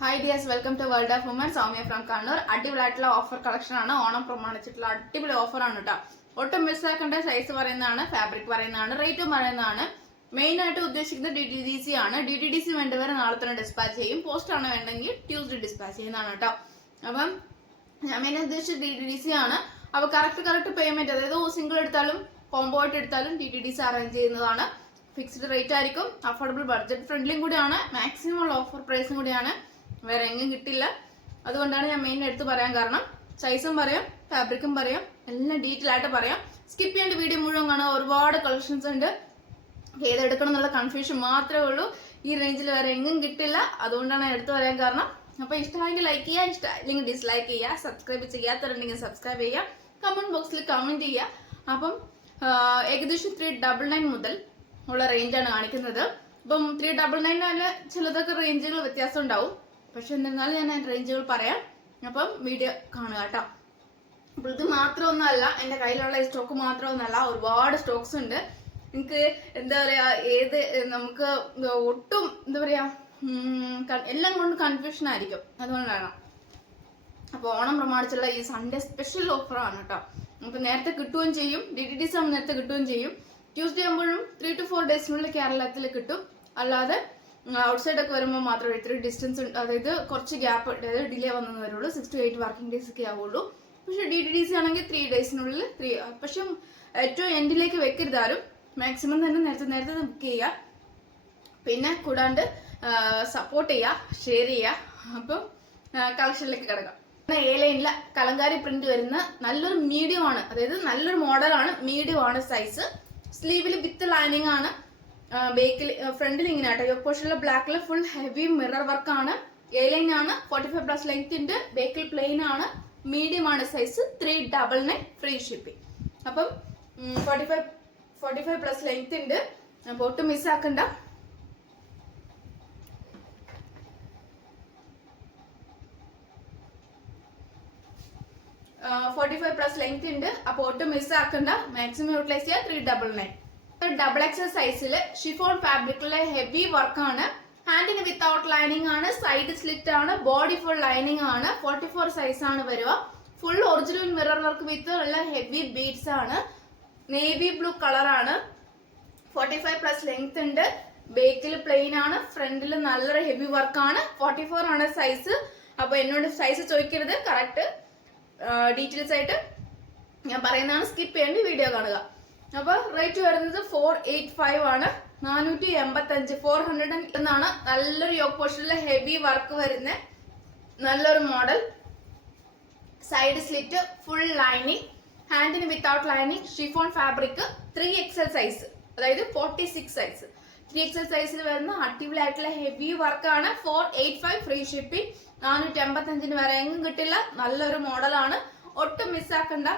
Hi dears, welcome to world of woman. Soumya from Kannur. അടിപൊളിയായിട്ടുള്ള offer collection ആണ്. ഓണം പ്രമാണിച്ചിട്ടുള്ള അടിപൊളി offer ആണ് കേട്ടോ. ഒട്ടും മിസ്സാക്കേണ്ട. സൈസ് പറയുന്നതാണ്, ഫാബ്രിക് പറയുന്നതാണ്, റേറ്റും പറയുന്നതാണ്. മെയിൻ ആയിട്ട് ഉദ്ദേശിക്കുന്നത് DTDC ആണ്. DTDC വേണ്ടവരെ നാളെ തന്നെ ഡിസ്പാച്ച് ചെയ്യും. പോസ്റ്റ് ആണ് വേണ്ടെങ്കിൽ ട്യൂസ്ഡേ ഡിസ്പാച്ച് ചെയ്യുന്നതാണ് കേട്ടോ. അപ്പം ഞാൻ മെയിൻ ഉദ്ദേശിച്ചത് DTDC ആണ്. അപ്പോൾ കറക്റ്റ് പേയ്മെന്റ്, അതായത് സിംഗിൾ എടുത്താലും കോംബോ ആയിട്ട് എടുത്താലും DTDC അറേഞ്ച് ചെയ്യുന്നതാണ്. ഫിക്സ്ഡ് റേറ്റ് ആയിരിക്കും. അഫോർഡബിൾ, ബഡ്ജറ്റ് ഫ്രണ്ട്ലിയും കൂടിയാണ്. മാക്സിമം ഉള്ള ഓഫർ പ്രൈസും കൂടിയാണ്. വേറെ എങ്ങും കിട്ടില്ല. അതുകൊണ്ടാണ് ഞാൻ മെയിൻ എടുത്ത് പറയാൻ കാരണം. സൈസും പറയാം, ഫാബ്രിക്കും പറയാം, എല്ലാം ഡീറ്റെയിൽ ആയിട്ട് പറയാം. സ്കിപ്പ് ചെയ്യേണ്ട വീഡിയോ മുഴുവൻ കാണാം. ഒരുപാട് കളക്ഷൻസ് ഉണ്ട്. ഏതെടുക്കണം എന്നുള്ള കൺഫ്യൂഷൻ മാത്രമേ ഉള്ളൂ. ഈ റേഞ്ചിൽ വേറെ എങ്ങും കിട്ടില്ല. അതുകൊണ്ടാണ് എടുത്ത് പറയാൻ കാരണം. അപ്പോൾ ഇഷ്ടമായെങ്കിൽ ലൈക്ക് ചെയ്യുക, ഇഷ്ടമില്ലെങ്കിൽ ഡിസ്ലൈക്ക് ചെയ്യുക, സബ്സ്ക്രൈബ് ചെയ്യാത്തവരുണ്ടെങ്കിൽ സബ്സ്ക്രൈബ് ചെയ്യുക, കമന്റ് ബോക്സിൽ കമന്റ് ചെയ്യുക. അപ്പം ഏകദേശം 399 മുതൽ ഉള്ള റേഞ്ചാണ് കാണിക്കുന്നത്. അപ്പം 399 ചിലതൊക്കെ റേഞ്ചുകൾ വ്യത്യാസം ഉണ്ടാവും. പക്ഷെ എന്നിരുന്നാലും ഞാൻ റേഞ്ചുകൾ പറയാം. അപ്പം വീഡിയോ കാണുക കേട്ടോ. അപ്പോൾ ഇത് മാത്രമൊന്നുമല്ല, എൻ്റെ കയ്യിലുള്ള സ്റ്റോക്ക് മാത്രമൊന്നുമല്ല, ഒരുപാട് സ്റ്റോക്സ് ഉണ്ട്. എനിക്ക് എന്താ പറയുക, നമുക്ക് ഒട്ടും എന്താ പറയുക, എല്ലാം കൊണ്ട് കൺഫ്യൂഷൻ ആയിരിക്കും. അതുകൊണ്ടാണ്. അപ്പോൾ ഓണം പ്രമാണിച്ചുള്ള ഈ സൺഡേ സ്പെഷ്യൽ ഓഫറാണ് കേട്ടോ. നമുക്ക് നേരത്തെ കിട്ടുകയും ചെയ്യും. DTDC നേരത്തെ കിട്ടുകയും ചെയ്യും. ട്യൂസ്ഡേ ആകുമ്പോഴും 3 to 4 ഡേയ്സിനുള്ളിൽ കേരളത്തിൽ കിട്ടും. അല്ലാതെ ഔട്ട്സൈഡ് ഒക്കെ വരുമ്പോൾ മാത്രമേ ഇത്തിരി ഡിസ്റ്റൻസ്, അതായത് കുറച്ച് ഗ്യാപ്പ്, അതായത് ഡിലേ വന്നെന്ന് വരുള്ളൂ. 6 to 8 വർക്കിംഗ് ഡേയ്സ് ഒക്കെ ആവുള്ളൂ. പക്ഷെ DTDC ആണെങ്കിൽ 3 ഡേയ്സിനുള്ളിൽ പക്ഷെ ഏറ്റവും എൻഡിലേക്ക് വെക്കരുതാരും. മാക്സിമം തന്നെ നേരത്തെ ബുക്ക് ചെയ്യുക. പിന്നെ കൂടാണ്ട് സപ്പോർട്ട് ചെയ്യുക, ഷെയർ ചെയ്യുക. അപ്പം കളക്ഷനിലേക്ക് കിടക്കാം. എ ലൈനിലെ കലങ്കാരി പ്രിന്റ് വരുന്ന നല്ലൊരു മീഡിയം ആണ്, അതായത് നല്ലൊരു മോഡലാണ്. മീഡിയം ആണ് സൈസ്. സ്ലീവിൽ വിത്ത് ലൈനിങ് ആണ്. ബേക്കിൽ ഫ്രണ്ടിൽ ഇങ്ങനെ ആട്ടോ. യോക്ക് പോർഷനിലെ ബ്ലാക്കിൽ ഫുൾ ഹെവി മിറർ വർക്ക് ആണ്. എ ലൈൻ ആണ്. 45+ ലെങ്ത് ഉണ്ട്. ബേക്കിൽ പ്ലെയിൻ ആണ്. മീഡിയം ആണ് സൈസ്. 399 free shipping. അപ്പം 45+ ലെങ്ത് ഉണ്ട്. അപ്പോൾ ഒട്ടും മിസ്സാക്കണ്ട. ലെങ്ത് ഉണ്ട്. അപ്പോൾ ഒട്ടും മിസ്സാക്കണ്ട. മാക്സിമം യൂട്ടിലൈസ് ചെയ്യുക. 399. ഡബിൾ എക്സൽ സൈസിൽ ഷിഫോൺ ഫാബ്രിക്കിലെ ഹെവി വർക്കാണ്. ഹാൻഡിന് വിത്തൗട്ട് ലൈനിങ് ആണ്. സൈഡ് സ്ലിറ്റ് ആണ്. ബോഡി ഫുൾ ലൈനിങ് ആണ്. 44 സൈസ് ആണ് വരിക. Full original mirror work with ഉള്ള ഹെവി ബീഡ്സ് ആണ്. നേവി ബ്ലൂ കളർ ആണ്. 45+ ലെങ്ത് ഉണ്ട്. ബേക്കിൽ പ്ലെയിൻ ആണ്. ഫ്രണ്ടിൽ നല്ലൊരു ഹെവി വർക്കാണ്. 44 ആണ് സൈസ്. അപ്പൊ എന്നോട് സൈസ് ചോദിക്കരുത്. കറക്റ്റ് ഡീറ്റെയിൽസ് ആയിട്ട് ഞാൻ പറയുന്നതാണ്. സ്കിപ്പ് ചെയ്യേണ്ടി വീഡിയോ കാണുക. അപ്പൊ റേറ്റ് വരുന്നത് 485 ആണ്. 485. 400 എന്നാണ്. നല്ലൊരു യോക്ക് പോർഷനിലെ ഹെവി വർക്ക് വരുന്ന നല്ലൊരു model. Side slit, full lining, ഹാൻഡിന് without lining, chiffon fabric. 3XL size, അതായത് 46 സൈസ്. 3XL സൈസിൽ വരുന്ന അടിപൊളിയായിട്ടുള്ള ഹെവി വർക്കാണ്. 485 ഫ്രീ ഷിപ്പിംഗ്. 485 വരെ എങ്ങും കിട്ടില്ല. നല്ലൊരു മോഡലാണ്. ഒട്ടും മിസ്സാക്കണ്ട.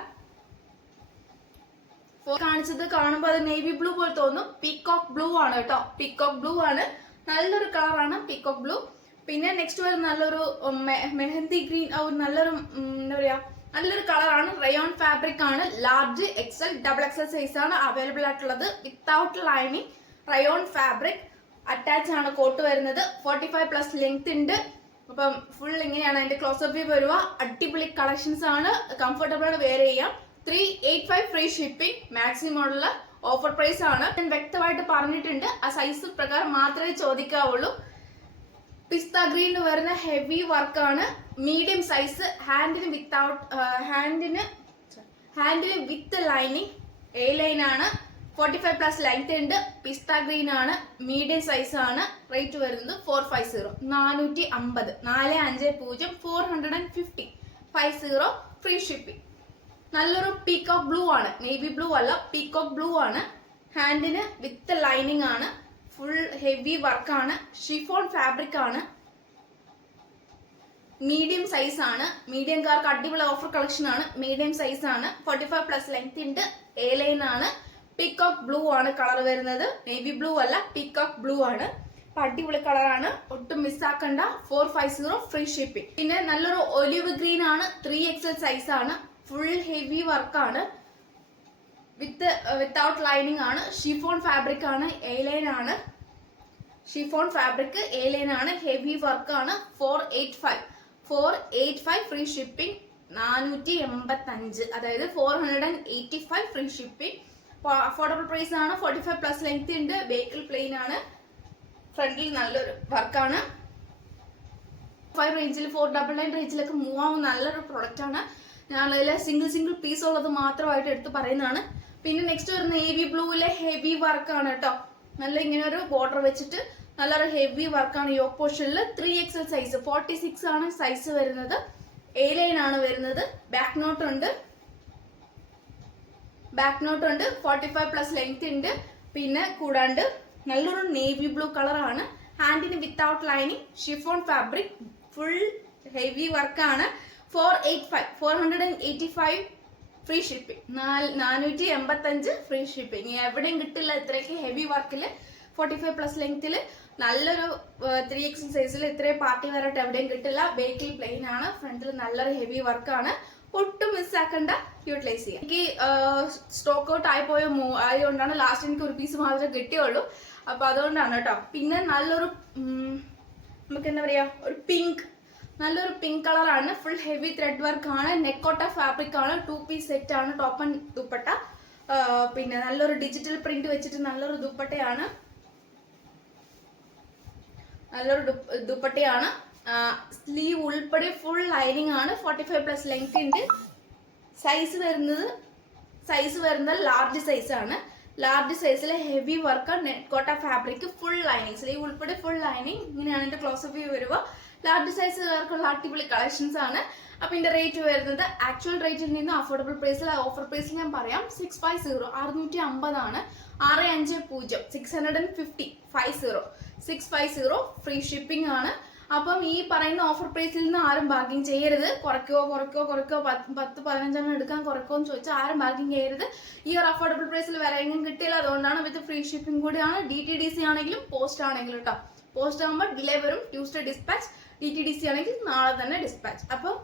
കാണിച്ചത് കാണുമ്പോൾ അത് നേവി ബ്ലൂ പോലെ തോന്നും. പീകോക്ക് ബ്ലൂ ആണ് കേട്ടോ. പീകോക്ക് ബ്ലൂ ആണ്. നല്ലൊരു കളറാണ് പീകോക്ക് ബ്ലൂ. പിന്നെ നെക്സ്റ്റ് വരുന്ന നല്ലൊരു മെഹന്തി ഗ്രീൻ. നല്ലൊരു എന്താ പറയാ, നല്ലൊരു കളറാണ്. റയോൺ ഫാബ്രിക് ആണ്. ലാർജ്, XL, XXL സൈസ് ആണ് അവൈലബിൾ ആയിട്ടുള്ളത്. Without lining rayon fabric. Attach ആണ് കോട്ട് വരുന്നത്. 45+ ലെങ്ത് ഉണ്ട്. അപ്പം ഫുൾ ഇങ്ങനെയാണ് അതിന്റെ ക്ലോസപ്പ് വ്യൂ വരുക. അടിപൊളി കളക്ഷൻസ് ആണ്. കംഫർട്ടബിൾ ആണ് വെയർ ചെയ്യാം. 385 ഫ്രീ ഷിപ്പിംഗ്. മാക്സിമം ഉള്ള ഓഫർ പ്രൈസ് ആണ്. ഞാൻ വ്യക്തമായിട്ട് പറഞ്ഞിട്ടുണ്ട്. ആ സൈസ് പ്രകാരം മാത്രമേ ചോദിക്കാവുള്ളൂ. പിസ്ത ഗ്രീൻ വരുന്ന ഹെവി വർക്കാണ്. Medium size. ഹാൻഡിന് വിത്ത് ലൈനിങ്. എ ലൈൻ ആണ്. 45+ ലെങ്ത് ഉണ്ട്. പിസ്ത ഗ്രീൻ ആണ്. മീഡിയം സൈസ് ആണ്. റേറ്റ് വരുന്നത് 450. 450. 450. 450. 50 ഫ്രീ ഷിപ്പിംഗ്. നല്ലൊരു പീകോക്ക് ബ്ലൂ ആണ്. നേവി ബ്ലൂ അല്ല, പീകോക്ക് ബ്ലൂ ആണ്. ഹാൻഡിന് വിത്ത് ലൈനിങ് ആണ്. ഫുൾ ഹെവി വർക്കാണ്. ഷിഫോൺ ഫാബ്രിക് ആണ്. മീഡിയം സൈസ് ആണ്. മീഡിയംകാർക്ക് അടിപൊളി ഓഫർ കളക്ഷൻ ആണ്. മീഡിയം സൈസ് ആണ്. 45+ ലെങ്ത് ഉണ്ട്. എ ലൈൻ ആണ്. പീകോക്ക് ബ്ലൂ ആണ് കളർ വരുന്നത്. നേവി ബ്ലൂ അല്ല, പീകോക്ക് ബ്ലൂ ആണ്. അടിപൊളി കളറാണ്. ഒട്ടും മിസ്സാക്കണ്ട. 450 ഫ്രീ ഷിപ്പിംഗ്. പിന്നെ നല്ലൊരു ഒലിവ് ഗ്രീൻ ആണ്. 3XL സൈസ് ആണ്. ഫുൾ ഹെവി വർക്കാണ്. വിത്തൗട്ട് ലൈനിങ് ആണ്. ഷിഫോൺ ഫാബ്രിക് ആണ്. എ ലൈൻ ആണ്. ഷിഫോൺ ഫാബ്രിക് എ ലൈൻ ആണ്, ഹെവി വർക്ക് ആണ്. 485 ഫ്രീ ഷിപ്പിംഗ്. 485, അതായത് 485 ഫ്രീ ഷിപ്പിംഗ്. അഫോർഡബിൾ പ്രൈസ് ആണ്. 45+ ലെങ്ത് ഉണ്ട്. ബേക്കിൽ പ്ലെയിൻ ആണ്. ഫ്രണ്ടിൽ നല്ലൊരു വർക്കാണ്. 5 റേഞ്ചിൽ 499 റേഞ്ചിലൊക്കെ മൂവ് ആവുന്ന നല്ലൊരു പ്രൊഡക്റ്റ് ആണ്. ഞാൻ അതിൽ സിംഗിൾ പീസ് ഉള്ളത് മാത്രമായിട്ട് എടുത്ത് പറയുന്നതാണ്. പിന്നെ നെക്സ്റ്റ് വരുന്ന നേവി ബ്ലൂവിലെ ഹെവി വർക്കാണ് കേട്ടോ. നല്ല ഇങ്ങനെ ഒരു ബോർഡർ വെച്ചിട്ട് നല്ലൊരു ഹെവി വർക്കാണ്. യോക്ക് പോർഷനിൽ 3XL സൈസ്, 46 ആണ് സൈസ് വരുന്നത്. എ ലൈൻ ആണ് വരുന്നത്. ബാക്ക് നോട്ട് ഉണ്ട്. 45+ ലെങ്ത് ഉണ്ട്. പിന്നെ കൂടാണ്ട് നല്ലൊരു നേവി ബ്ലൂ കളറാണ്. ഹാൻഡിന് without lining, chiffon fabric, full heavy വർക്കാണ്. 485 ഫ്രീ ഷിപ്പിംഗ്. 485 free shipping. എവിടെയും കിട്ടില്ല ഇത്രയ്ക്ക് ഹെവി വർക്കിൽ. 45+ ലെങ്ത്തിൽ നല്ലൊരു 3XL സൈസിൽ ഇത്രയും പാർട്ടി വെയറായിട്ട് എവിടെയും കിട്ടില്ല. ബേക്കിൽ പ്ലെയിൻ ആണ്. ഫ്രണ്ടിൽ നല്ലൊരു ഹെവി വർക്കാണ്. ഒട്ടും മിസ്സാക്കണ്ട, യൂട്ടിലൈസ് ചെയ്യാം. എനിക്ക് സ്റ്റോക്ക് ഔട്ട് ആയിപ്പോയ ആയതുകൊണ്ടാണ് ലാസ്റ്റ് എനിക്ക് ഒരു പീസ് മാത്രമേ കിട്ടിയുള്ളൂ. അപ്പൊ അതുകൊണ്ടാണ് കേട്ടോ. പിന്നെ നല്ലൊരു നമുക്ക് എന്താ പറയാ, ഒരു നല്ലൊരു പിങ്ക് കളറാണ്. ഫുൾ ഹെവി ത്രെഡ് വർക്ക് ആണ്. നെക്കോട്ട ഫാബ്രിക് ആണ്. 2 പീസ് സെറ്റ് ആണ്. Top and dupatta. പിന്നെ നല്ലൊരു ഡിജിറ്റൽ പ്രിന്റ് വെച്ചിട്ട് നല്ലൊരു ദുപ്പട്ടയാണ്. സ്ലീവ് ഉൾപ്പെടെ ഫുൾ ലൈനിങ് ആണ്. 45+ ലെങ്ത് ഉണ്ട്. സൈസ് വരുന്നത് ലാർജ് സൈസ് ആണ്. ലാർജ് സൈസിലെ ഹെവി വർക്ക് നെക്കോട്ട ഫാബ്രിക്, ഫുൾ ലൈനിങ്, സ്ലീവ് ഉൾപ്പെടെ ഫുൾ ലൈനിങ്. ഇങ്ങനെയാണ് എന്റെ ക്ലോസ് അപ്പ് വ്യൂ വരുക. ലാർജ് സൈസുകാർക്കുള്ള അടിപൊളി കളക്ഷൻസ് ആണ്. അപ്പൊ ഇതിന്റെ റേറ്റ് വരുന്നത് ആക്ച്വൽ റേറ്റിൽ നിന്ന് അഫോർഡബിൾ പ്രൈസിൽ, ഓഫർ പ്രൈസിൽ ഞാൻ പറയാം 650, 650 ആണ്. 650, 650 ഫ്രീ ഷിപ്പിംഗ് ആണ്. അപ്പം ഈ പറയുന്ന ഓഫർ പ്രൈസിൽ നിന്ന് ആരും ബാർഗിങ് ചെയ്യരുത്. കുറയ്ക്കോ 10-15 എടുക്കാൻ കുറയ്ക്കോ എന്ന് ചോദിച്ചാൽ ആരും ബാർഗിങ് ചെയ്യരുത്. ഈ ഒരു അഫോർഡബിൾ പ്രൈസിൽ വേറെ എങ്ങും കിട്ടില്ല. അതുകൊണ്ടാണ് വിത്ത് ഫ്രീ ഷിപ്പിംഗ് കൂടിയാണ്. DTDC ആണെങ്കിലും പോസ്റ്റ് ആണെങ്കിലും കേട്ടോ. പോസ്റ്റ് ആകുമ്പോൾ ഡിലേ വരും. Tuesday dispatch. DTDC ആണെങ്കിൽ നാളെ തന്നെ ഡിസ്പാച്ച്. അപ്പോൾ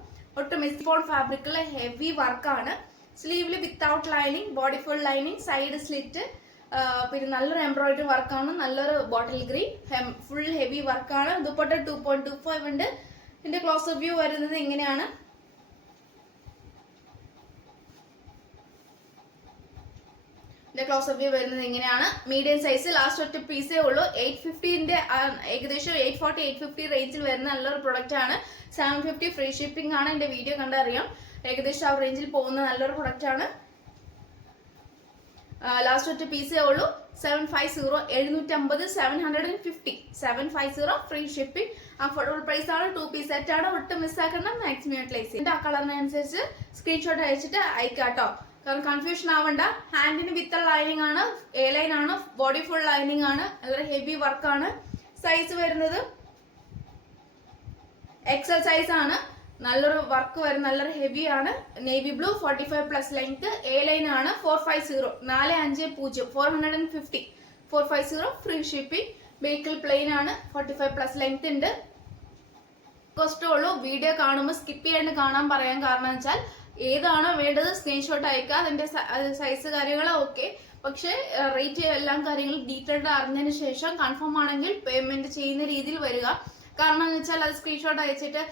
ഒട്ടും ഷിഫോൺ ഫാബ്രിക്കിലെ ഹെവി വർക്കാണ്. സ്ലീവില് without lining, body full lining, side slit. പിന്നെ നല്ലൊരു എംബ്രോയിഡറി വർക്കാണ്. നല്ലൊരു ബോട്ടിൽ ഗ്രീൻ, ഫുൾ ഹെവി വർക്കാണ്. ദുപ്പട്ട 2.25 ഉണ്ട്. ഇതിന്റെ ക്ലോസ് വ്യൂ വരുന്നത് ഇങ്ങനെയാണ്. Medium size. ലാസ്റ്റ് ഒറ്റ പീസേ ഉള്ളൂ. 850 ഏകദേശം 840-850 റേഞ്ചിൽ വരുന്ന നല്ലൊരു പ്രൊഡക്റ്റ് ആണ്. 750 ഫ്രീ ഷിപ്പിംഗ് ആണ്. എന്റെ വീഡിയോ കണ്ടറിയാം. ഏകദേശം ആ റേഞ്ചിൽ പോകുന്ന നല്ലൊരു പ്രൊഡക്റ്റ് ആണ്. ലാസ്റ്റ് ഒറ്റ പീസേ ഉള്ളൂ. 750, 750, 750 ഫ്രീ ഷിപ്പിംഗ്. അഫോർഡബിൾ പ്രൈസ് ആണ്. 2 പീസ് സെറ്റ് ആണ്. ഒട്ടും മിസ്സാക്കണം. മാക്സിമം യൂട്ടിലൈസ് ചെയ്യും. ആ കളറിനനുസരിച്ച് സ്ക്രീൻഷോട്ട് അയച്ചിട്ട് അയക്കാട്ടോ. കാരണം കൺഫ്യൂഷൻ ആവണ്ട. ഹാൻഡിന് വിത്ത് ലൈനിങ് ആണ്. എ ലൈൻ ആണ്. ബോഡി ഫുൾ ലൈനിങ് ആണ്. നല്ല ഹെവി വർക്കാണ്. സൈസ് വരുന്നത് XL സൈസ് ആണ്. നല്ലൊരു വർക്ക് വരും. നല്ലൊരു ഹെവി ആണ്. Navy blue, 45+ length. A line ആണ്. 450, 450 ഫ്രീ ഷിപ്പിംഗ്. ബേക്കിൽ പ്ലെയിൻ ആണ്. 45+ ലെങ്ത് ഉണ്ട്. കോസ്റ്റേ ഉള്ളൂ. വീഡിയോ കാണുമ്പോൾ സ്കിപ്പ് ചെയ്യാണ്ട് കാണാൻ പറയാൻ കാരണം വെച്ചാൽ ഏതാണോ വേണ്ടത് സ്ക്രീൻഷോട്ട് അയക്കുക. അതിന്റെ സൈസ് കാര്യങ്ങൾ ഓക്കെ. പക്ഷെ റേറ്റ് എല്ലാം കാര്യങ്ങളും ഡീറ്റെയിൽഡ് അറിഞ്ഞതിന് ശേഷം കൺഫേം ആണെങ്കിൽ പേയ്മെന്റ് ചെയ്യുന്ന രീതിയിൽ വരിക. കാരണം എന്ന് വെച്ചാൽ അത് സ്ക്രീൻഷോട്ട് അയച്ചിട്ട്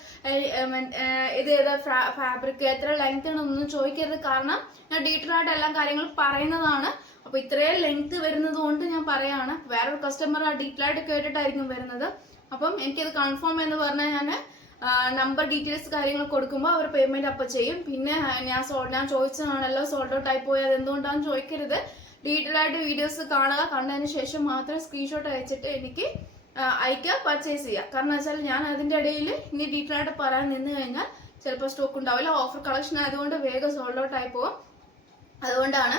ഇത് ഏതാ ഫാബ്രിക്, എത്ര ലെങ്ത് ആണെന്നൊന്നും ചോദിക്കരുത്. കാരണം ഞാൻ ഡീറ്റെയിൽ ആയിട്ട് എല്ലാ കാര്യങ്ങളും പറയുന്നതാണ്. അപ്പൊ ഇത്രയും ലെങ്ത് വരുന്നത് കൊണ്ട് ഞാൻ പറയാണ്. വേറൊരു കസ്റ്റമർ ഡീറ്റെയിൽ ആയിട്ട് കേട്ടിട്ടായിരിക്കും വരുന്നത്. അപ്പം എനിക്കത് കൺഫേം എന്ന് പറഞ്ഞാൽ ഞാൻ നമ്പർ ഡീറ്റെയിൽസ് കാര്യങ്ങൾ കൊടുക്കുമ്പോൾ അവർ പേയ്മെന്റ് അപ്പം ചെയ്യും. പിന്നെ ഞാൻ ചോദിച്ചതാണല്ലോ സോൾഡ് ഔട്ട് ആയി പോയി, അത് എന്തുകൊണ്ടാണെന്ന് ചോദിക്കരുത്. ഡീറ്റെയിൽ ആയിട്ട് വീഡിയോസ് കാണുക. കണ്ടതിന് ശേഷം മാത്രം സ്ക്രീൻഷോട്ട് അയച്ചിട്ട് എനിക്ക് അയക്കുക, പർച്ചേസ് ചെയ്യുക. കാരണം വെച്ചാൽ ഞാൻ അതിന്റെ ഇടയിൽ ഇനി ഡീറ്റെയിൽ ആയിട്ട് പറയാൻ നിന്ന് കഴിഞ്ഞാൽ ചിലപ്പോൾ സ്റ്റോക്ക് ഉണ്ടാവില്ല. ഓഫർ കളക്ഷൻ ആയതുകൊണ്ട് വേഗം സോൾഡ് ഔട്ട് ആയി പോകും. അതുകൊണ്ടാണ്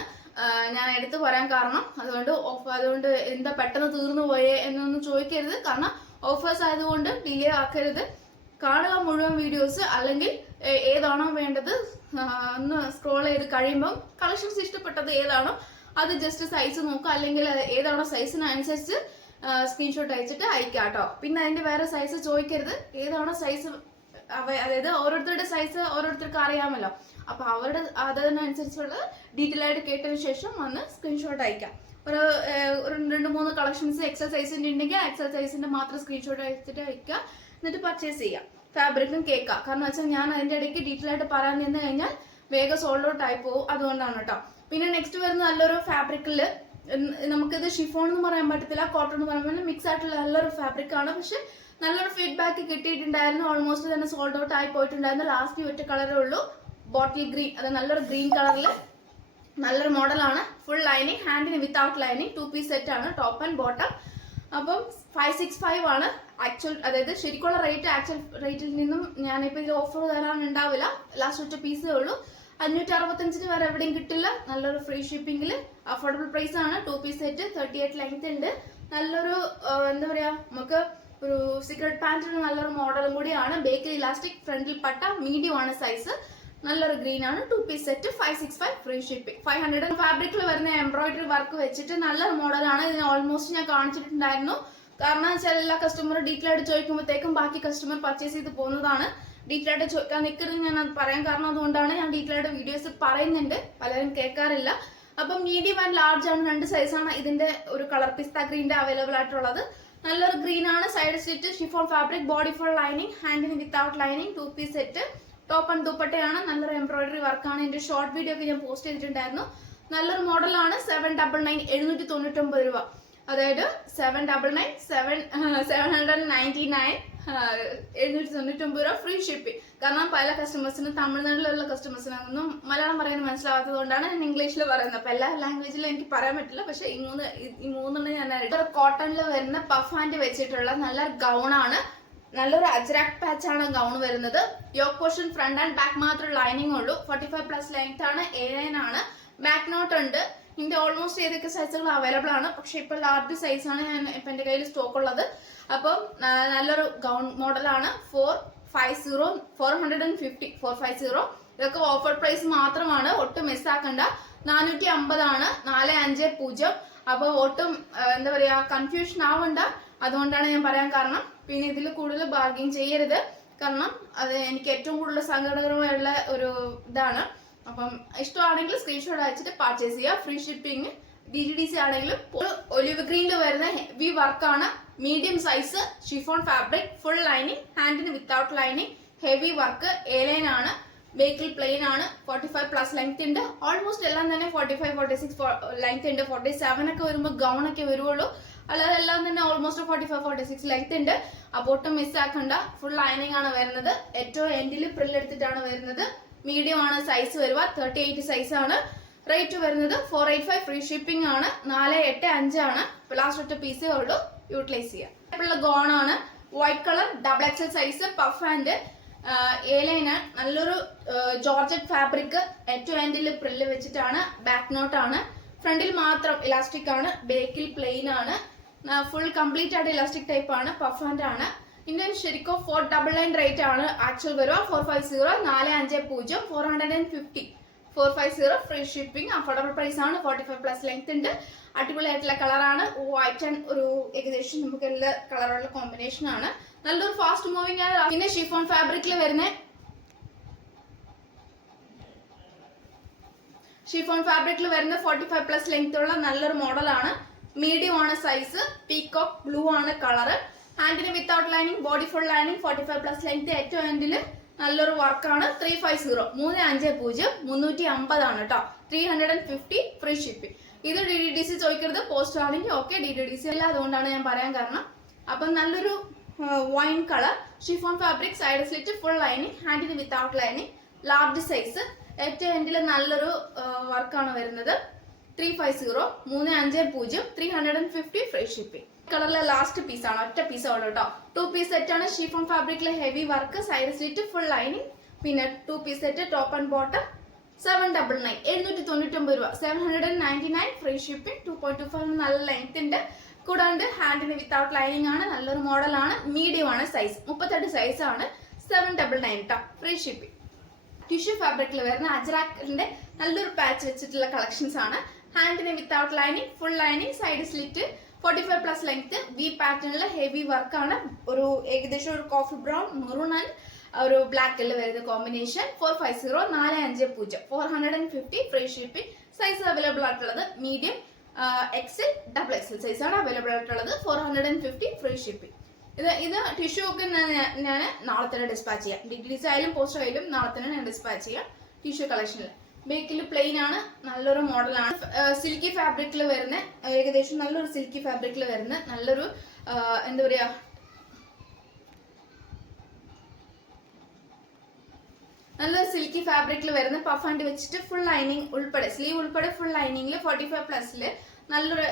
ഞാൻ എടുത്തു പറയാൻ കാരണം. അതുകൊണ്ട് എന്താ പെട്ടെന്ന് തീർന്നു പോയേ എന്നൊന്നും ചോദിക്കരുത്. കാരണം ഓഫേഴ്സ് ആയതുകൊണ്ട് ഡിലേ ആക്കരുത്. കാണുക മുഴുവൻ വീഡിയോസ്. അല്ലെങ്കിൽ ഏതാണോ വേണ്ടത് ഒന്ന് സ്ക്രോൾ ചെയ്ത് കഴിയുമ്പം കളക്ഷൻസ് ഇഷ്ടപ്പെട്ടത് ഏതാണോ അത് ജസ്റ്റ് സൈസ് നോക്കുക. അല്ലെങ്കിൽ ഏതാണോ സൈസിനനുസരിച്ച് സ്ക്രീൻഷോട്ട് അയച്ചിട്ട് അയക്കുക കേട്ടോ. പിന്നെ അതിന്റെ വേറെ സൈസ് ചോദിക്കരുത്. ഏതാണോ സൈസ്, അതായത് ഓരോരുത്തരുടെ സൈസ് ഓരോരുത്തർക്ക് അറിയാമല്ലോ. അപ്പൊ അവരുടെ അതിനനുസരിച്ചുള്ള ഡീറ്റെയിൽ ആയിട്ട് കേട്ടതിന് ശേഷം വന്ന് സ്ക്രീൻഷോട്ട് അയക്കാം. ഒരു 2-3 കളക്ഷൻസ് എക്സൽ സൈസിന്റെ ഉണ്ടെങ്കിൽ എക്സൽ സൈസിന്റെ മാത്രം സ്ക്രീൻഷോട്ട് എടുത്തിട്ട് അയക്കുക, എന്നിട്ട് പർച്ചേസ് ചെയ്യാം. ഫാബ്രിക്കും കേൾക്കാം. കാരണം വെച്ചാൽ ഞാൻ അതിന്റെ ഇടയ്ക്ക് ഡീറ്റെയിൽ ആയിട്ട് പറയാൻ നിന്ന് കഴിഞ്ഞാൽ വേഗം സോൾഡ് ഔട്ട് ആയി പോകും. അതുകൊണ്ടാണ് കേട്ടോ. പിന്നെ നെക്സ്റ്റ് വരുന്ന നല്ലൊരു ഫാബ്രിക്കില് നമുക്കിത് ഷിഫോൺ എന്ന് പറയാൻ പറ്റത്തില്ല, കോട്ടൺ എന്ന് പറയാൻ പറ്റില്ല, മിക്സ് ആയിട്ടുള്ള നല്ലൊരു ഫാബ്രിക് ആണ്. പക്ഷെ നല്ലൊരു ഫീഡ്ബാക്ക് കിട്ടിയിട്ടുണ്ടായിരുന്നു. ഓൾമോസ്റ്റ് തന്നെ സോൾഡ് ഔട്ട് ആയി പോയിട്ടുണ്ടായിരുന്നു. ലാസ്റ്റ് ഒറ്റ കളറേ ഉള്ളൂ, ബോട്ടിൽ ഗ്രീൻ. അത് നല്ലൊരു ഗ്രീൻ കളറിൽ നല്ലൊരു മോഡലാണ്. ഫുൾ ലൈനിങ്, ഹാൻഡിന് വിത്തൗട്ട് ലൈനിങ്, 2 പീസ് സെറ്റ് ആണ്, ടോപ്പ് ആൻഡ് ബോട്ടം. അപ്പം 565 ആണ് ആക്ച്വൽ, അതായത് ശരിക്കുള്ള റേറ്റ്. ആക്ച്വൽ റേറ്റിൽ നിന്നും ഞാനിപ്പോൾ ഇതിൽ ഓഫർ തരാനുണ്ടാവില്ല. ലാസ്റ്റ് ഒറ്റ പീസേ ഉള്ളൂ. 565 വരെ എവിടെയും കിട്ടില്ല. നല്ലൊരു ഫ്രീ ഷിപ്പിംഗിൽ അഫോർഡബിൾ പ്രൈസ് ആണ്. 2 പീസ് സെറ്റ്, 38 ലെങ്ത് ഉണ്ട്. നല്ലൊരു എന്താ പറയാ, നമുക്ക് ഒരു സീക്രട്ട് പാന്റിന് നല്ലൊരു മോഡലും കൂടിയാണ്. ബേക്കിൽ ഇലാസ്റ്റിക്, ഫ്രണ്ടിൽ പട്ട, മീഡിയം ആണ് സൈസ്. നല്ലൊരു ഗ്രീൻ ആണ്. 2 പീസ് സെറ്റ്, 565 ഫ്രീ ഷിപ്പിംഗ്. 500 ഫാബ്രിക്കിൽ വരുന്ന എംബ്രോയിഡറി വർക്ക് വെച്ചിട്ട് നല്ലൊരു മോഡലാണ്. ഇതിന് ഓൾമോസ്റ്റ് ഞാൻ കാണിച്ചിട്ടുണ്ടായിരുന്നു. കാരണം വെച്ചാൽ എല്ലാ കസ്റ്റമർ ഡീറ്റെയിൽ ആയിട്ട് ചോദിക്കുമ്പോഴത്തേക്കും ബാക്കി കസ്റ്റമർ പർച്ചേസ് ചെയ്ത് പോകുന്നതാണ്. ഡീറ്റെയിൽ ആയിട്ട് ചോദിക്കാൻ നിൽക്കരുത് ഞാൻ അത് പറയാൻ കാരണം. അതുകൊണ്ടാണ് ഞാൻ ഡീറ്റെയിൽ ആയിട്ട് വീഡിയോസ് പറയുന്നുണ്ട്, പലരും കേൾക്കാറില്ല. അപ്പം മീഡിയം ആൻഡ് ലാർജ് ആണ്, 2 സൈസാണ് ഇതിന്റെ ഒരു കളർ പിസ്ത ഗ്രീൻ്റെ അവൈലബിൾ ആയിട്ടുള്ളത്. നല്ലൊരു ഗ്രീൻ ആണ്. Side stitch, chiffon fabric, body full lining, ഹാൻഡിന് without lining, 2 piece set, top and ദുപ്പട്ടയാണ്. നല്ലൊരു എംബ്രോയിഡറി വർക്കാണ്. എന്റെ ഷോർട്ട് വീഡിയോ ഒക്കെ ഞാൻ പോസ്റ്റ് ചെയ്തിട്ടുണ്ടായിരുന്നു. നല്ലൊരു മോഡലാണ്. 799, 799 രൂപ. അതായത് 799, 799, 799 രൂപ ഫ്രീ ഷിപ്പിംഗ്. കാരണം പല കസ്റ്റമേഴ്സിന്, തമിഴ്നാട്ടിലുള്ള കസ്റ്റമേഴ്സിനൊന്നും മലയാളം പറയുന്നത് മനസ്സിലാവാത്തത് കൊണ്ടാണ് ഞാൻ ഇംഗ്ലീഷിൽ പറയുന്നത്. അപ്പൊ എല്ലാ ലാംഗ്വേജിലും എനിക്ക് പറയാൻ പറ്റില്ല. പക്ഷെ ഈ മൂന്നെണ്ണം ഞാൻ കോട്ടണിൽ വരുന്ന പഫ് ഹാൻഡ് വെച്ചിട്ടുള്ള നല്ല ഗൗൺ ആണ്. നല്ലൊരു അജ്രാക് പാച്ച് ആണ് ഗൗൺ വരുന്നത്. Yoke portion front and back മാത്രം ലൈനിങ് ഉള്ളൂ. 45+ ലെങ്ത് ആണ്, A9 ആണ്. ബാക്ക് നോട്ട് ഉണ്ട്. ഇതിന്റെ ഓൾമോസ്റ്റ് ഏതൊക്കെ സൈസുകൾ അവൈലബിൾ ആണ്. പക്ഷെ ഇപ്പൊ ലാർജ് സൈസ് ആണ് ഞാൻ ഇപ്പൊ എന്റെ കയ്യിൽ സ്റ്റോക്ക് ഉള്ളത്. അപ്പം നല്ലൊരു ഗൗൺ മോഡലാണ്. 450 ഇതൊക്കെ ഓഫർ പ്രൈസ് മാത്രമാണ്. ഒട്ടും മിസ്സാക്കണ്ട. 450 ആണ്, 450. അപ്പൊ ഒട്ടും എന്താ പറയാ കൺഫ്യൂഷൻ ആവണ്ട. അതുകൊണ്ടാണ് ഞാൻ പറയാൻ കാരണം. പിന്നെ ഇതിൽ കൂടുതൽ ബാർഗിൻ ചെയ്യരുത്. കാരണം അത് എനിക്ക് ഏറ്റവും കൂടുതൽ സങ്കടകരമായുള്ള ഒരു ഇതാണ്. അപ്പം ഇഷ്ടമാണെങ്കിൽ സ്ക്രീൻഷോട്ട് അയച്ചിട്ട് പർച്ചേസ് ചെയ്യുക. Free shipping. DTDC ആണെങ്കിലും. ഒലിവ് ഗ്രീനിൽ വരുന്ന ഹെവി വർക്കാണ്. Medium size, chiffon fabric, full lining, ഹാൻഡിന് without lining, heavy work, A9 ആണ്. ബേക്കിൽ പ്ലെയിൻ ആണ്. 45+ ലെങ്ത് ഉണ്ട്. ഓൾമോസ്റ്റ് എല്ലാം തന്നെ 45, 46 ലെങ്ത് ഉണ്ട്. 47 ഒക്കെ വരുമ്പോൾ ഗൗൺ ഒക്കെ വരുവുള്ളൂ. അല്ലാതെ എല്ലാം തന്നെ ഓൾമോസ്റ്റ് 45, 46 ലെങ്ത് ഉണ്ട്. അപ്പോൾ ഒട്ടും മിസ്സാക്കണ്ട. ഫുൾ ലൈനിങ് ആണ് വരുന്നത്. ഏറ്റവും എൻഡിൽ പ്രിൽ എടുത്തിട്ടാണ് വരുന്നത്. മീഡിയം ആണ് സൈസ് വരിക. 38 സൈസ് ആണ്. റേറ്റ് വരുന്നത് 485 ഫ്രീ ഷിപ്പിംഗ് ആണ്. 485 ആണ്. ലാസ്റ്റ് ഒറ്റ പീസേ ഉള്ളൂ. യൂട്ടിലൈസ് ചെയ്യാം. ഗോൺ ആണ്. White colour, double XL size, puff and A9. നല്ലൊരു ജോർജറ്റ് ഫാബ്രിക്. ഏറ്റവും എൻഡിൽ പ്രില്ല് വെച്ചിട്ടാണ്. ബാക്ക് നോട്ട് ആണ്. ഫ്രണ്ടിൽ മാത്രം ഇലാസ്റ്റിക് ആണ്. ബേക്കിൽ പ്ലെയിൻ ആണ്. ഫുൾ കംപ്ലീറ്റ് ആയിട്ട് ഇലാസ്റ്റിക് ടൈപ്പ് ആണ്. പഫ് ആൻഡ് ആണ്. ഇതിന്റെ ശരിക്കും 499 റേറ്റ് ആണ് ആക്ച്വൽ വരിക. 450, 450, 450, 450 ഫ്രീ ഷിപ്പിംഗ്. അഫോർഡബിൾ പ്രൈസ് ആണ്. 45+ ലെങ്ത് ഉണ്ട്. അടിപൊളിയായിട്ടുള്ള കളറാണ്. വൈറ്റ് ആൻഡ് ഒരു ഏകദേശം നമുക്ക് എല്ലാ കളറുള്ള കോമ്പിനേഷൻ ആണ്. നല്ലൊരു ഫാസ്റ്റ് മൂവിങ് ആണ്. പിന്നെ ഷിഫോൺ ഫാബ്രിക്കിൽ വരുന്ന 45+ ലെങ്ത് ഉള്ള നല്ലൊരു മോഡലാണ്. മീഡിയം ആണ് സൈസ്. പീകോക്ക് ബ്ലൂ ആണ് കളറ്. ഹാൻഡിന് without lining, body full lining, 45+ length. ഏറ്റവും എൻഡിൽ നല്ലൊരു വർക്കാണ്. 350, 350 ആണ് കേട്ടോ. 350 ഫ്രീ ഷിപ്പിംഗ്. ഇത് DTDC ചോദിക്കരുത്. പോസ്റ്റ് ആണെങ്കിൽ ഓക്കെ, DTDC അല്ല. അതുകൊണ്ടാണ് ഞാൻ പറയാൻ കാരണം. അപ്പം നല്ലൊരു wine colour, chiffon fabric, side slit, full lining, ഹാൻഡിന് വിത്തൗട്ട് ലൈനിങ്, ലാർജ് സൈസ്. ഏറ്റവും എൻഡിൽ നല്ലൊരു വർക്കാണ് വരുന്നത്. 350, 350, 350 ഫ്രീ ഷിപ്പിംഗ്. കളറിലെ ലാസ്റ്റ് പീസ് ആണ്. ഒറ്റ പീസ് ഉള്ളൂ കേട്ടോ. 2 പീസ് സെറ്റ് ആണ്. ഷിഫോൺ ഫാബ്രിക്കിലെ heavy work, side slit, full lining. പിന്നെ 2 piece set, top and bottom. 799, 799 രൂപ. 799 ഫ്രീ ഷിപ്പിംഗ്. 2.25 നല്ല ലെങ്ത് ഉണ്ട്. കൂടാണ്ട് ഹാൻഡിന് വിത്തൗട്ട് ലൈനിങ് ആണ്. നല്ലൊരു മോഡലാണ്. മീഡിയം ആണ് സൈസ്. 38 സൈസ് ആണ്. 799 കേട്ടോ. Free shipping. ടിഷ്യൂ ഫാബ്രിക്കിൽ വരുന്ന അജ്രാക്കിന്റെ നല്ലൊരു പാച്ച് വെച്ചിട്ടുള്ള കളക്ഷൻസ് ആണ്. ഹാൻഡിന് without lining, full lining, side slit, 45+ length, V പാറ്റേണിലെ ഹെവി വർക്കാണ്. ഒരു ഏകദേശം ഒരു കോഫി ബ്രൗൺ, മെറൂൺ ആൻഡ് ഒരു ബ്ലാക്കിൽ വരുന്ന combination. 450, 450, 450 free shipping. Size available ആയിട്ടുള്ളത് medium, XL double XL size ആണ് അവൈലബിൾ ആയിട്ടുള്ളത്. 450 ഫ്രീ ഷിപ്പിംഗ്. ഇത് ടിഷ്യൂ ഒക്കെ ഞാൻ നാളെ തന്നെ ഡിസ്പാച്ച് ചെയ്യാം. ഡിഗ്രീസ് ആയാലും പോസ്റ്റർ ആയാലും നാളെ തന്നെ ഞാൻ ഡിസ്പാച്ച് ചെയ്യാം. ടിഷ്യൂ കളക്ഷനിൽ ബേക്കിൽ പ്ലെയിൻ ആണ്, നല്ലൊരു മോഡലാണ്. സിൽക്കി ഫാബ്രിക്കിൽ വരുന്ന, ഏകദേശം നല്ലൊരു സിൽക്കി ഫാബ്രിക്കിൽ വരുന്ന നല്ലൊരു എന്താ പറയാ, നല്ലൊരു സിൽക്കി ഫാബ്രിക്കിൽ വരുന്ന പഫ് ആൻഡ് വെച്ചിട്ട് ഫുൾ ലൈനിങ് ഉൾപ്പെടെ, സ്ലീവ് ഉൾപ്പെടെ ഫുൾ ലൈനിങ്ങിൽ 45+ല് നല്ലൊരു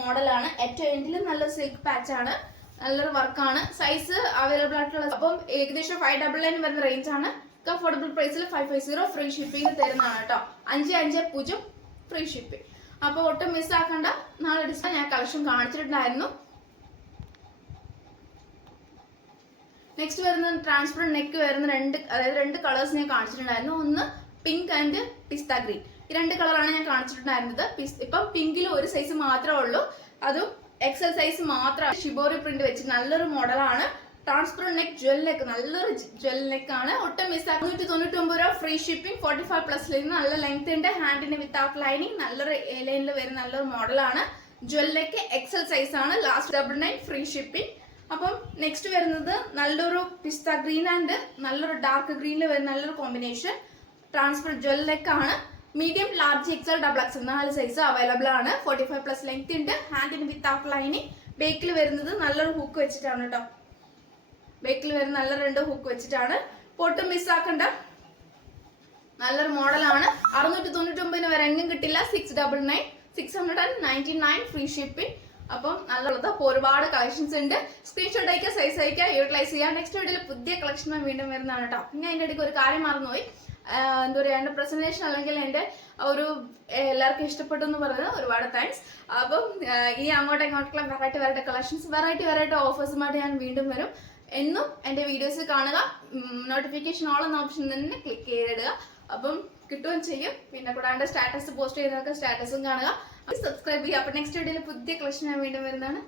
മോഡലാണ്. ഏറ്റവും എൻഡിലും നല്ലൊരു സിൽക്ക് പാച്ച് ആണ്, നല്ലൊരു വർക്കാണ്. സൈസ് അവൈലബിൾ ആയിട്ടുള്ളത്. അപ്പം ഏകദേശം 599 വരുന്ന റേഞ്ച് ആണ്. അഫോർഡബിൾ പ്രൈസിൽ 550 ഫ്രീ ഷിപ്പിംഗ് തരുന്നതാണ് കേട്ടോ. 550 ഫ്രീ ഷിപ്പിംഗ്. അപ്പൊ ഒട്ടും മിസ് ആക്കണ്ട. നാളെ ഡിസ്കൗണ്ട് ഞാൻ കളക്ഷൻ കാണിച്ചിട്ടുണ്ടായിരുന്നു. നെക്സ്റ്റ് വരുന്ന ട്രാൻസ്പെറന്റ് നെക്ക് വരുന്ന രണ്ട് കളേഴ്സ് ഞാൻ കാണിച്ചിട്ടുണ്ടായിരുന്നു. ഒന്ന് പിങ്ക് ആൻഡ് പിസ്ത ഗ്രീൻ. ഈ 2 കളറാണ് ഞാൻ കാണിച്ചിട്ടുണ്ടായിരുന്നത്. ഇപ്പം പിങ്കിൽ ഒരു സൈസ് മാത്രമേ ഉള്ളൂ, അതും എക്സൽ സൈസ് മാത്രമാണ്. ഷിബോറി പ്രിന്റ് വെച്ച് നല്ലൊരു മോഡലാണ്. ട്രാൻസ്പെറന്റ് നെക്ക്, ജ്വൽ നെക്ക്, നല്ലൊരു ജ്വൽ നെക്ക് ആണ്. ഒട്ടും മിസ് ആക്കി. 199 ഫ്രീ ഷിപ്പിംഗ്. 45+ൽ നല്ല ലെങ്ത് ഉണ്ട്. ഹാൻഡിന് വിത്തൗട്ട് ലൈനിങ്, നല്ലൊരു ലൈനിൽ വരുന്ന നല്ലൊരു മോഡലാണ്. ജ്വൽ നെക്ക് എക്സൽ സൈസ് ആണ്. Last 99 free shipping. അപ്പം നെക്സ്റ്റ് വരുന്നത് നല്ലൊരു പിസ്ത ഗ്രീൻ ആൻഡ് നല്ലൊരു ഡാർക്ക് ഗ്രീനിൽ വരുന്ന നല്ലൊരു കോമ്പിനേഷൻ. ട്രാൻസ്പെറന്റ് ജ്വൽ നെക്ക് ആണ്. Medium, large, XL, double XL 4 size available ആണ്. 45+ ലെങ്ത് ഉണ്ട്. ഹാൻഡിന് വിത്തൗട്ട് ലൈനിങ്. ബേക്കിൽ വരുന്നത് നല്ലൊരു ഹുക്ക് വെച്ചിട്ടാണ് കേട്ടോ. ബേക്കിൽ വരുന്ന നല്ല 2 ഹുക്ക് വെച്ചിട്ടാണ്. പൊട്ടും മിസ്സാക്കണ്ട. നല്ലൊരു മോഡലാണ്. 699 വരെ എങ്ങും കിട്ടില്ല. 699 ഫ്രീ ഷിപ്പിംഗ്. അപ്പം നല്ലത്. അപ്പോൾ ഒരുപാട് കളക്ഷൻസ് ഉണ്ട്. സ്ക്രീൻഷോട്ട് അയക്കുക, സൈസ് അയക്കുക, യൂട്ടിലൈസ് ചെയ്യുക. നെക്സ്റ്റ് വീഡിയോയിൽ പുതിയ കളക്ഷൻ വീണ്ടും വരുന്നതാണ് കേട്ടോ. പിന്നെ അതിൻ്റെ ഇടയ്ക്ക് ഒരു കാര്യം മറന്നുപോയി. എന്താ പറയുക, എൻ്റെ പ്രസന്റേഷൻ അല്ലെങ്കിൽ എൻ്റെ ഒരു എല്ലാവർക്കും ഇഷ്ടപ്പെട്ടു എന്ന് പറയുന്നത് ഒരുപാട് താങ്ക്സ്. അപ്പം ഈ അങ്ങോട്ടുള്ള വെറൈറ്റി കളക്ഷൻസ്, വെറൈറ്റി ഓഫേഴ്സുമായിട്ട് ഞാൻ വീണ്ടും വരും. എന്നും എൻ്റെ വീഡിയോസ് കാണുക. നോട്ടിഫിക്കേഷൻ ഓൾ എന്ന ഓപ്ഷൻ തന്നെ ക്ലിക്ക് ചെയ്തിടുക. അപ്പം കിട്ടുകയും ചെയ്യും. പിന്നെ കൂടാണ്ട് സ്റ്റാറ്റസ് പോസ്റ്റ് ചെയ്യുന്നതൊക്കെ സ്റ്റാറ്റസും കാണുക. സബ്സ്ക്രൈബ് ചെയ്യുക. അപ്പം നെക്സ്റ്റ് വീഡിയോയിൽ പുതിയ കളക്ഷൻ ഞാൻ വീണ്ടും വരുന്നതാണ്.